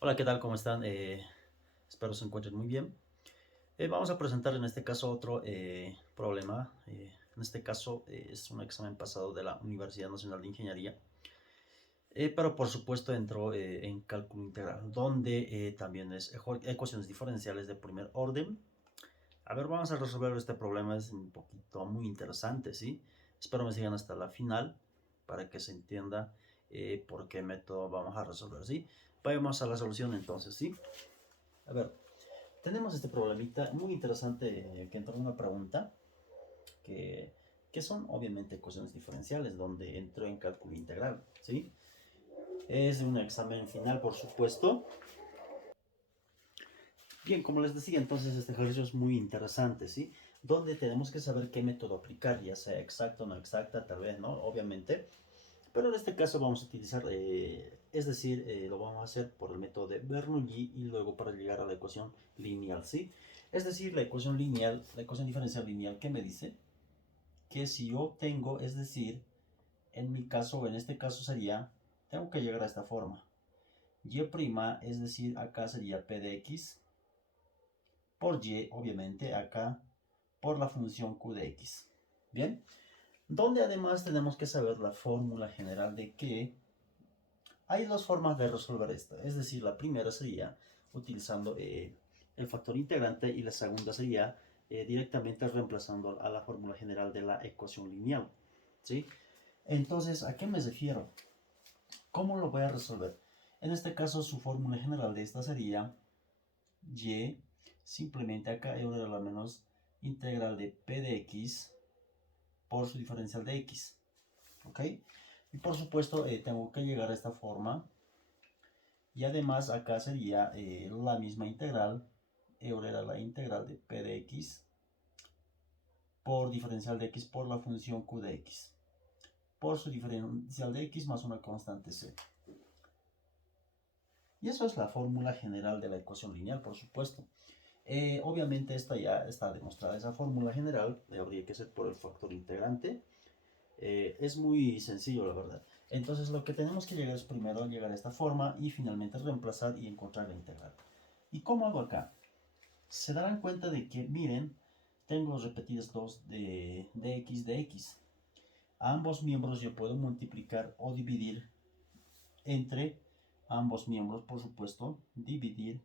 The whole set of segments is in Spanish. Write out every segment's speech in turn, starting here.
Hola, ¿qué tal? ¿Cómo están? Espero se encuentren muy bien. Vamos a presentar en este caso otro problema. En este caso es un examen pasado de la Universidad Nacional de Ingeniería, pero por supuesto entró en cálculo integral, donde también es ecuaciones diferenciales de primer orden. A ver, vamos a resolver este problema, es un poquito muy interesante, ¿sí? Espero me sigan hasta la final para que se entienda por qué método vamos a resolver, ¿sí? Vamos a la solución entonces, ¿sí? A ver, tenemos este problemita muy interesante que entró una pregunta que, que son obviamente ecuaciones diferenciales donde entró en cálculo integral, ¿sí? Es un examen final, por supuesto. Bien, como les decía, entonces este ejercicio es muy interesante, ¿sí? Donde tenemos que saber qué método aplicar, ya sea exacto o no exacta, tal vez, ¿no? Obviamente. Pero en este caso vamos a utilizar, es decir, lo vamos a hacer por el método de Bernoulli y luego para llegar a la ecuación lineal, ¿sí? Es decir, la ecuación lineal, la ecuación diferencial lineal, ¿qué me dice? Que si yo obtengo, es decir, en mi caso, o en este caso sería, tengo que llegar a esta forma. Y', es decir, acá sería p de x por y, obviamente, acá por la función q de x. Bien, donde además tenemos que saber la fórmula general de que hay dos formas de resolver esto. Es decir, la primera sería utilizando el factor integrante y la segunda sería directamente reemplazando a la fórmula general de la ecuación lineal. ¿Sí? Entonces, ¿a qué me refiero? ¿Cómo lo voy a resolver? En este caso, su fórmula general de esta sería y, simplemente acá era la menos integral de p de x por su diferencial de x. ¿Ok? Y por supuesto, tengo que llegar a esta forma. Y además acá sería la misma integral, era la integral de p de x por diferencial de x por la función q de x, por su diferencial de x más una constante c. Y eso es la fórmula general de la ecuación lineal, por supuesto. Obviamente esta ya está demostrada, esa fórmula general, habría que hacer por el factor integrante. Es muy sencillo, la verdad. Entonces lo que tenemos que llegar es primero llegar a esta forma y finalmente reemplazar y encontrar la integral. ¿Y cómo hago acá? Se darán cuenta de que, miren, tengo repetidas dos de x. A ambos miembros yo puedo multiplicar o dividir entre ambos miembros, por supuesto, dividir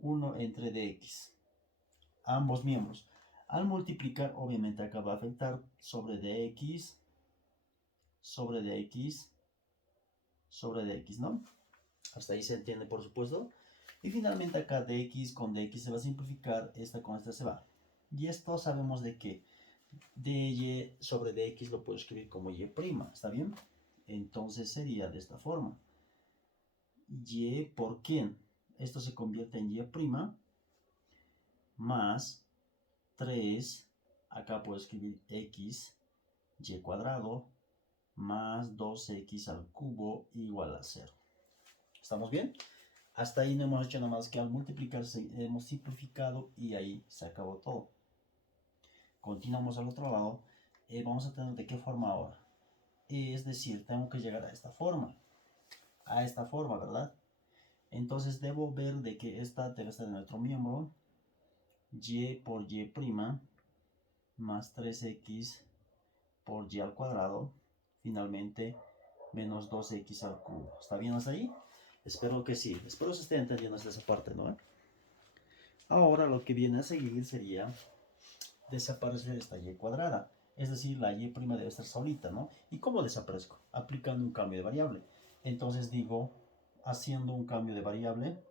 1 entre dx. Ambos miembros. Al multiplicar, obviamente acá va a afectar sobre dx, sobre dx, sobre dx, ¿no? Hasta ahí se entiende, por supuesto. Y finalmente acá dx con dx se va a simplificar, esta con esta se va. Y esto sabemos de que dy sobre dx lo puedo escribir como y', ¿está bien? Entonces sería de esta forma. Y por quién. Esto se convierte en y' más 3, acá puedo escribir x, y cuadrado, más 2x al cubo igual a 0. ¿Estamos bien? Hasta ahí no hemos hecho nada más que al multiplicar hemos simplificado y ahí se acabó todo. Continuamos al otro lado. Vamos a tener de qué forma ahora. Es decir, tengo que llegar a esta forma. A esta forma, ¿verdad? Entonces debo ver de que esta debe estar en otro miembro. Y por y' más 3x por y al cuadrado. Finalmente, menos 2x al cubo. ¿Está bien hasta ahí? Espero que sí. Espero se esté entendiendo hasta esa parte, ¿no? Ahora lo que viene a seguir sería desaparecer esta y cuadrada. Es decir, la y' debe estar solita, ¿no? ¿Y cómo desaparezco? Aplicando un cambio de variable. Entonces digo, haciendo un cambio de variable,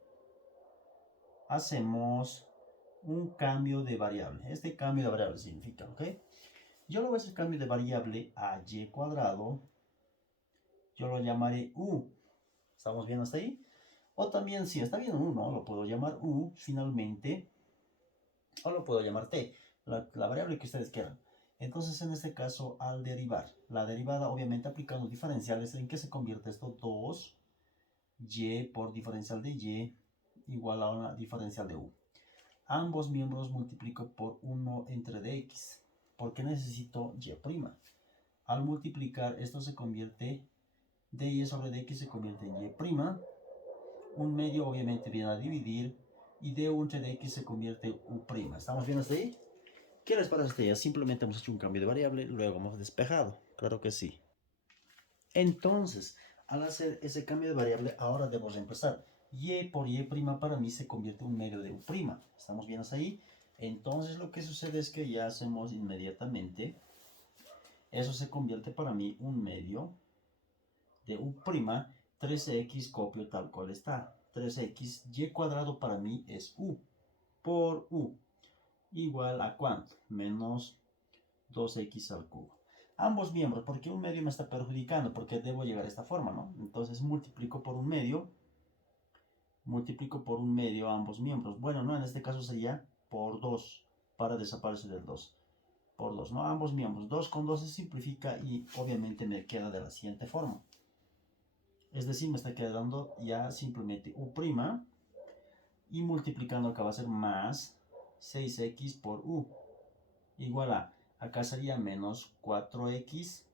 hacemos un cambio de variable. Este cambio de variable significa, ¿ok? Yo lo voy a hacer cambio de variable a y cuadrado. Yo lo llamaré u. ¿Estamos bien hasta ahí? O también, si está bien u, ¿no? Lo puedo llamar u finalmente. O lo puedo llamar t. La variable que ustedes quieran. Entonces, en este caso, al derivar, la derivada, obviamente aplicando diferenciales, ¿en qué se convierte esto? 2y por diferencial de y igual a una diferencial de u. Ambos miembros multiplico por 1 entre dx, porque necesito y'. Al multiplicar, esto se convierte, dy sobre dx se convierte en y'. Un medio obviamente viene a dividir y d1 entre dx se convierte en u'. ¿Estamos bien hasta ahí? ¿Qué les parece hasta ahí? Simplemente hemos hecho un cambio de variable, luego hemos despejado. Claro que sí. Entonces, al hacer ese cambio de variable, ahora debo reemplazar. Y por y' para mí se convierte en un medio de u'. ¿Estamos bien hasta ahí? Entonces lo que sucede es que ya hacemos inmediatamente. Eso se convierte para mí un medio de u'. 3x copio tal cual está. 3x y cuadrado para mí es u por u. Igual a ¿cuánto? Menos 2x al cubo. Ambos miembros, porque un medio me está perjudicando, porque debo llegar a esta forma, ¿no? Entonces multiplico por un medio ambos miembros. Bueno, no, en este caso sería por 2, para desaparecer el 2. Por 2, ¿no? Ambos miembros. 2 con 2 se simplifica y obviamente me queda de la siguiente forma. Es decir, me está quedando ya simplemente u' y multiplicando acá va a ser más 6x por u. Igual a, acá sería menos 4x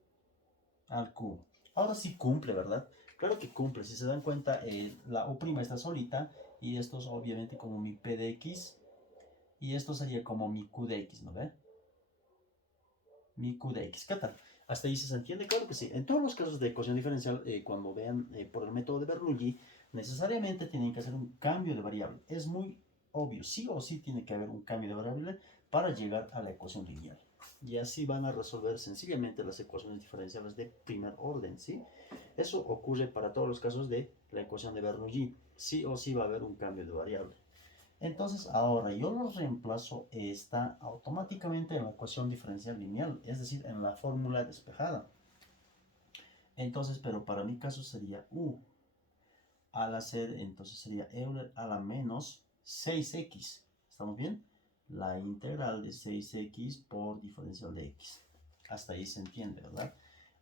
al cubo. Ahora sí cumple, ¿verdad? Claro que cumple. Si se dan cuenta, la u' está solita y esto es obviamente como mi p de x y esto sería como mi q de x, ¿no ve? Mi q de x. ¿Qué tal? ¿Hasta ahí se entiende? Claro que sí. En todos los casos de ecuación diferencial, cuando vean por el método de Bernoulli, necesariamente tienen que hacer un cambio de variable. Es muy obvio, sí o sí tiene que haber un cambio de variable para llegar a la ecuación lineal. Y así van a resolver sencillamente las ecuaciones diferenciales de primer orden, ¿sí? Eso ocurre para todos los casos de la ecuación de Bernoulli. Sí o sí va a haber un cambio de variable. Entonces ahora yo lo reemplazo está automáticamente en la ecuación diferencial lineal, es decir, en la fórmula despejada. Entonces, pero para mi caso sería u. Al hacer, entonces sería Euler a la menos 6x. ¿Estamos bien? La integral de 6x por diferencial de x. Hasta ahí se entiende, ¿verdad?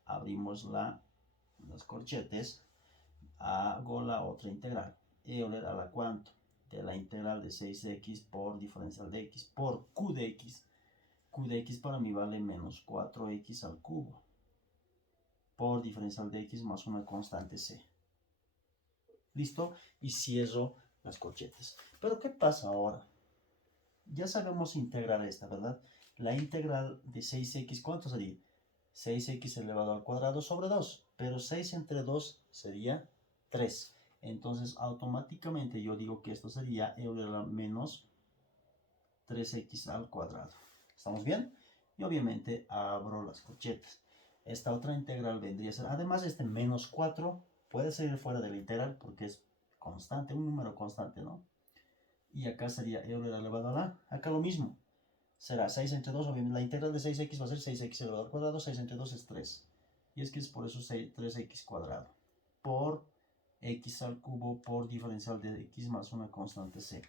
Abrimos los corchetes. Hago la otra integral. Euler a la cuánto? De la integral de 6x por diferencial de x por q de x. Q de x para mí vale menos 4x al cubo por diferencial de x más una constante c. ¿Listo? Y cierro las corchetes. Pero ¿qué pasa ahora? Ya sabemos integrar esta, ¿verdad? La integral de 6x, ¿cuánto sería? 6x elevado al cuadrado sobre 2. Pero 6 entre 2 sería 3. Entonces automáticamente yo digo que esto sería Euler a la menos 3x al cuadrado. ¿Estamos bien? Y obviamente abro las corchetas. Esta otra integral vendría a ser, además este menos 4 puede salir fuera de la integral porque es constante, un número constante, ¿no? Y acá sería Euler elevado a la, acá lo mismo. Será 6 entre 2, obviamente la integral de 6x va a ser 6x elevado al cuadrado, 6 entre 2 es 3. Y es que es por eso 3x cuadrado. Por x al cubo por diferencial de x más una constante c.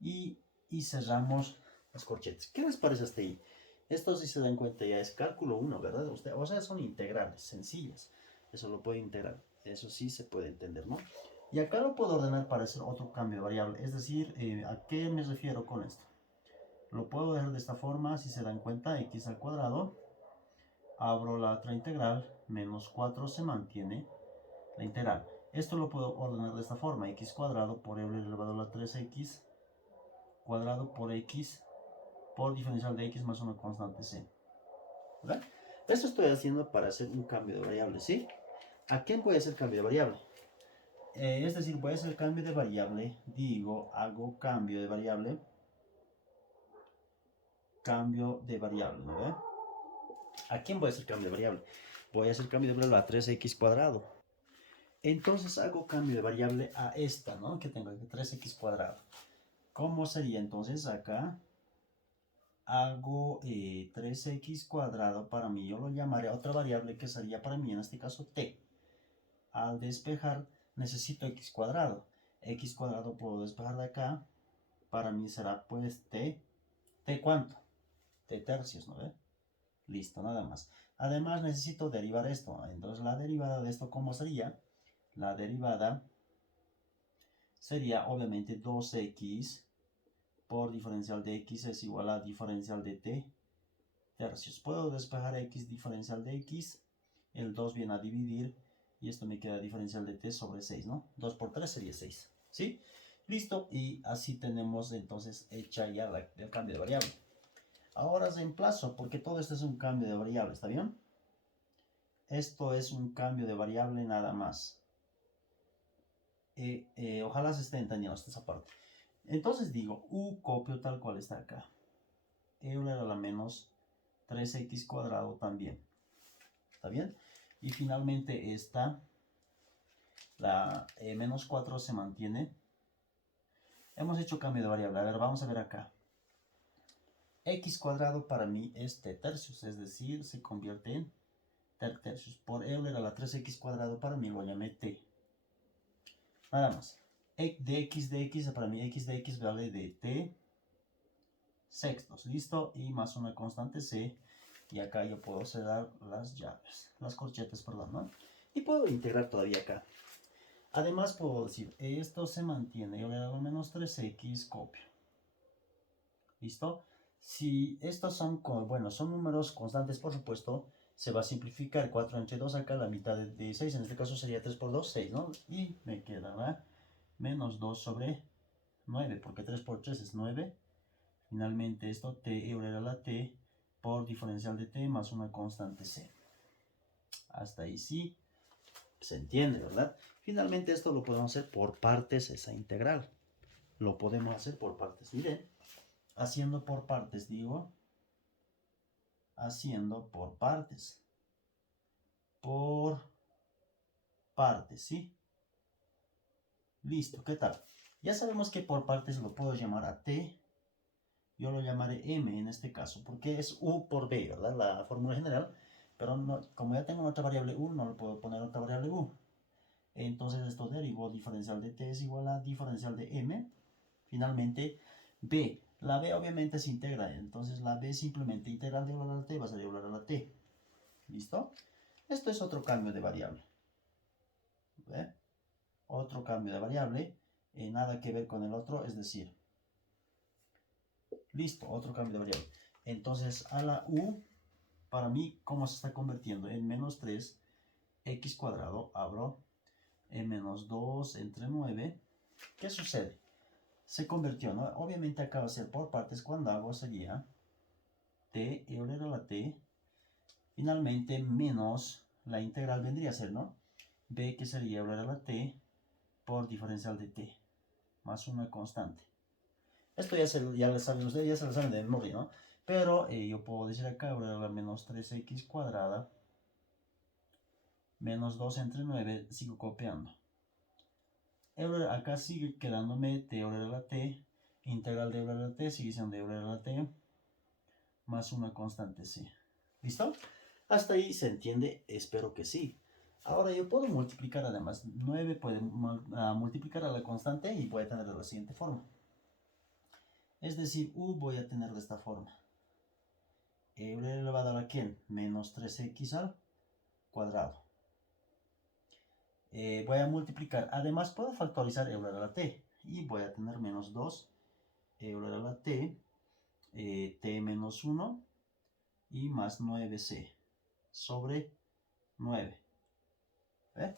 Y cerramos las corchetas. ¿Qué les parece hasta ahí? Esto, si se dan cuenta, ya es cálculo 1, ¿verdad? O sea, son integrales sencillas. Eso lo puede integrar. Eso sí se puede entender, ¿no? Y acá lo puedo ordenar para hacer otro cambio de variable. Es decir, ¿a qué me refiero con esto? Lo puedo dejar de esta forma, si se dan cuenta, x al cuadrado. Abro la otra integral, menos 4 se mantiene la integral. Esto lo puedo ordenar de esta forma, x cuadrado por Euler elevado a la 3x cuadrado por x por diferencial de x más una constante c. ¿Verdad? Esto estoy haciendo para hacer un cambio de variable, ¿sí? ¿A quién voy a hacer cambio de variable? Es decir, voy a hacer cambio de variable, digo, hago cambio de variable, ¿no ve? ¿A quién voy a hacer cambio de variable? Voy a hacer cambio de variable a 3x cuadrado. Entonces hago cambio de variable a esta, ¿no? Que tengo aquí, 3x cuadrado. ¿Cómo sería entonces acá? Hago 3x cuadrado, para mí yo lo llamaré a otra variable que sería para mí en este caso t. Al despejar necesito x cuadrado. X cuadrado puedo despejar de acá. Para mí será pues t. ¿T cuánto? T tercios, ¿no ve? Listo, nada más. Además necesito derivar esto. Entonces la derivada de esto, ¿cómo sería? La derivada sería obviamente 2x por diferencial de x es igual a diferencial de t tercios. Puedo despejar x diferencial de x. El 2 viene a dividir. Y esto me queda diferencial de t sobre 6, ¿no? 2 por 3 sería 6, ¿sí? Listo, y así tenemos entonces hecha ya el cambio de variable. Ahora reemplazo, porque todo esto es un cambio de variable, ¿está bien? Esto es un cambio de variable nada más. Ojalá se esté entendiendo esta parte. Entonces digo, u copio tal cual está acá. Euler a la menos 3x cuadrado también. ¿Está bien? Y finalmente esta, la menos 4 se mantiene. Hemos hecho cambio de variable. A ver, vamos a ver acá. X cuadrado para mí es t tercios, es decir, se convierte en t tercios. Por Euler a la 3x cuadrado para mí lo llamé t. Nada más. Dx para mí x de x vale de t sextos. ¿Listo? Y más una constante c. Y acá yo puedo cerrar las llaves, las corchetas, perdón, ¿no? Y puedo integrar todavía acá. Además puedo decir, esto se mantiene, yo le hago menos 3x, copio. ¿Listo? Si estos son, bueno, son números constantes, por supuesto, se va a simplificar 4 entre 2 acá, la mitad de 6, en este caso sería 3 por 2, 6, ¿no? Y me quedará menos 2 sobre 9, porque 3 por 3 es 9. Finalmente esto, t Euler a la t, por diferencial de t más una constante c. Hasta ahí sí se entiende, ¿verdad? Finalmente esto lo podemos hacer por partes, esa integral. Lo podemos hacer por partes. Miren, haciendo por partes, digo, haciendo por partes. Por partes, ¿sí? Listo, ¿qué tal? Ya sabemos que por partes lo puedo llamar a t. Yo lo llamaré m en este caso, porque es u por b, ¿verdad? La fórmula general. Pero no, como ya tengo otra variable u, no le puedo poner otra variable u. Entonces esto derivó diferencial de t es igual a diferencial de m. Finalmente, b. La b obviamente se integra, entonces la b simplemente integral de Euler a la t va a ser Euler a la t. ¿Listo? Esto es otro cambio de variable. ¿Ve? Otro cambio de variable. Nada que ver con el otro, es decir. Listo, otro cambio de variable. Entonces a la u, para mí, ¿cómo se está convirtiendo? En menos 3x cuadrado, abro, en menos 2 entre 9. ¿Qué sucede? Se convirtió, ¿no? Obviamente acá va a ser por partes. Cuando hago sería t Euler a la t. Finalmente menos la integral vendría a ser, ¿no? b que sería Euler a la t por diferencial de t más una constante. Esto ya lo saben ustedes, ya se lo saben de memoria, ¿no? Pero yo puedo decir acá Euler a la menos 3x cuadrada menos 2 entre 9, sigo copiando. Euler acá sigue quedándome t Euler a la t, integral de Euler a la t sigue siendo Euler a la t más una constante c. ¿Listo? Hasta ahí se entiende, espero que sí. Ahora yo puedo multiplicar además. 9 puede multiplicar a la constante y puede tener de la siguiente forma. Es decir, u voy a tener de esta forma. Euler elevado a la ¿quién? Menos 3x al cuadrado. Voy a multiplicar. Además puedo factorizar Euler a la t. Y voy a tener menos 2 Euler a la t. T menos 1 y más 9c sobre 9. ¿Ve?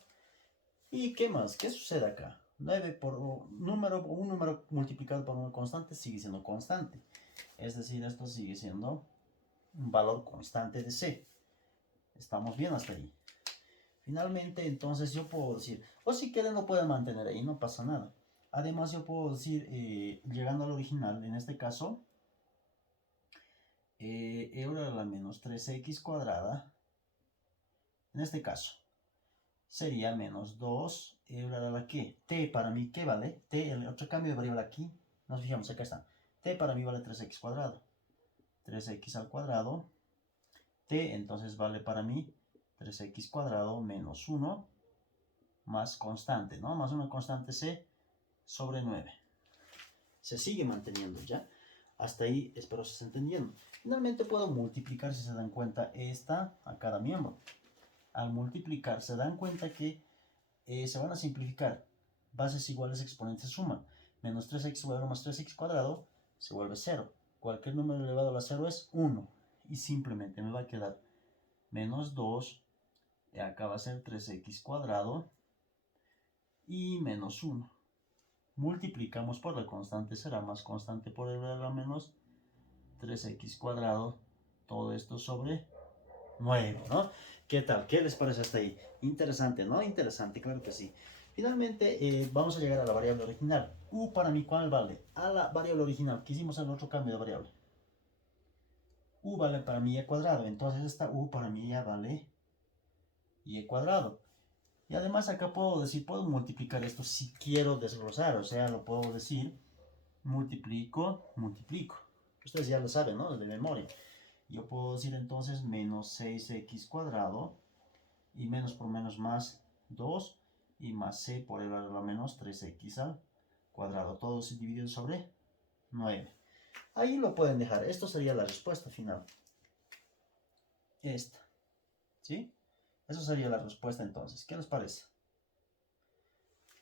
¿Y qué más? ¿Qué sucede acá? 9 por un número multiplicado por una constante sigue siendo constante. Es decir, esto sigue siendo un valor constante de c. ¿Estamos bien hasta ahí? Finalmente, entonces yo puedo decir, o si quieren lo pueden mantener ahí, no pasa nada. Además yo puedo decir, llegando al original, en este caso, Euler a la menos 3x cuadrada, en este caso, sería menos 2 Euler a la que. T para mí, ¿qué vale? T, el otro cambio de variable aquí, nos fijamos, acá está. T para mí vale 3x cuadrado. 3x al cuadrado. T entonces vale para mí 3x cuadrado menos 1 más constante, ¿no? Más una constante c sobre 9. Se sigue manteniendo, ¿ya? Hasta ahí espero se esté entendiendo. Finalmente puedo multiplicar, si se dan cuenta, esta a cada miembro. Al multiplicar se dan cuenta que se van a simplificar. Bases iguales exponentes suman. Menos 3x cuadrado más 3x cuadrado se vuelve 0. Cualquier número elevado a la 0 es 1. Y simplemente me va a quedar menos 2 Acá va a ser 3x cuadrado y menos 1. Multiplicamos por la constante, será más constante por el a la menos 3x cuadrado. Todo esto sobre 9, ¿no? ¿Qué tal? ¿Qué les parece hasta ahí? Interesante, ¿no? Interesante, claro que sí. Finalmente, vamos a llegar a la variable original. U para mí, ¿cuál vale? A la variable original. ¿Qué hicimos en el otro cambio de variable? U vale para mí y cuadrado. Entonces esta U para mí ya vale y cuadrado. Y además acá puedo decir, puedo multiplicar esto si quiero desglosar. O sea, lo puedo decir, multiplico. Ustedes ya lo saben, ¿no? De memoria. Yo puedo decir entonces menos 6x cuadrado y menos por menos más 2 y más c por el a la menos 3x al cuadrado. Todo se divide sobre 9. Ahí lo pueden dejar. Esto sería la respuesta final. Esta. ¿Sí? Eso sería la respuesta entonces. ¿Qué les parece?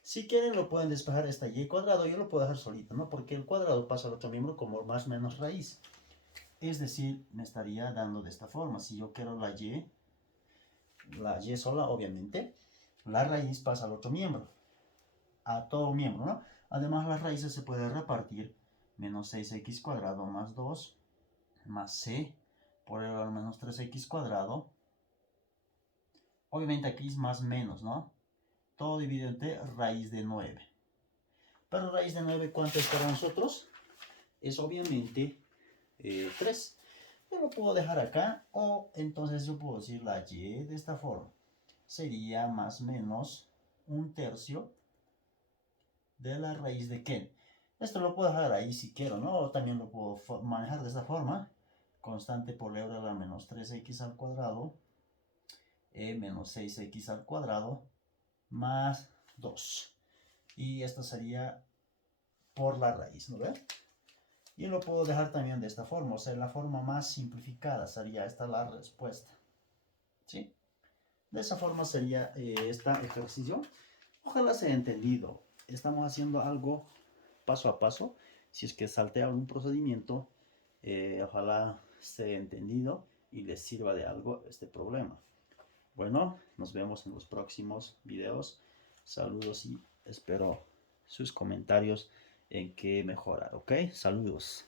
Si quieren lo pueden despejar esta y cuadrado. Yo lo puedo dejar solito, ¿no? Porque el cuadrado pasa al otro miembro como más menos raíz. Es decir, me estaría dando de esta forma. Si yo quiero la y sola, obviamente, la raíz pasa al otro miembro. A todo miembro, ¿no? Además, las raíces se pueden repartir. Menos 6x cuadrado más 2 más c por el a la menos 3x cuadrado. Obviamente aquí es más menos, ¿no? Todo dividido entre raíz de 9. Pero raíz de 9, ¿cuánto es para nosotros? Es obviamente 3. Yo lo puedo dejar acá, o entonces yo puedo decir la y de esta forma. Sería más o menos 1/3 de la raíz de qué. Esto lo puedo dejar ahí si quiero, ¿no? O también lo puedo manejar de esta forma. Constante por e a la menos 3x al cuadrado menos 6x al cuadrado más 2. Y esto sería por la raíz, ¿no ve? Y lo puedo dejar también de esta forma, o sea, la forma más simplificada sería esta la respuesta. ¿Sí? De esa forma sería este ejercicio. Ojalá sea entendido. Estamos haciendo algo paso a paso. Si es que saltea algún procedimiento, ojalá sea entendido y les sirva de algo este problema. Bueno, nos vemos en los próximos videos. Saludos y espero sus comentarios en qué mejorar, ¿ok? Saludos.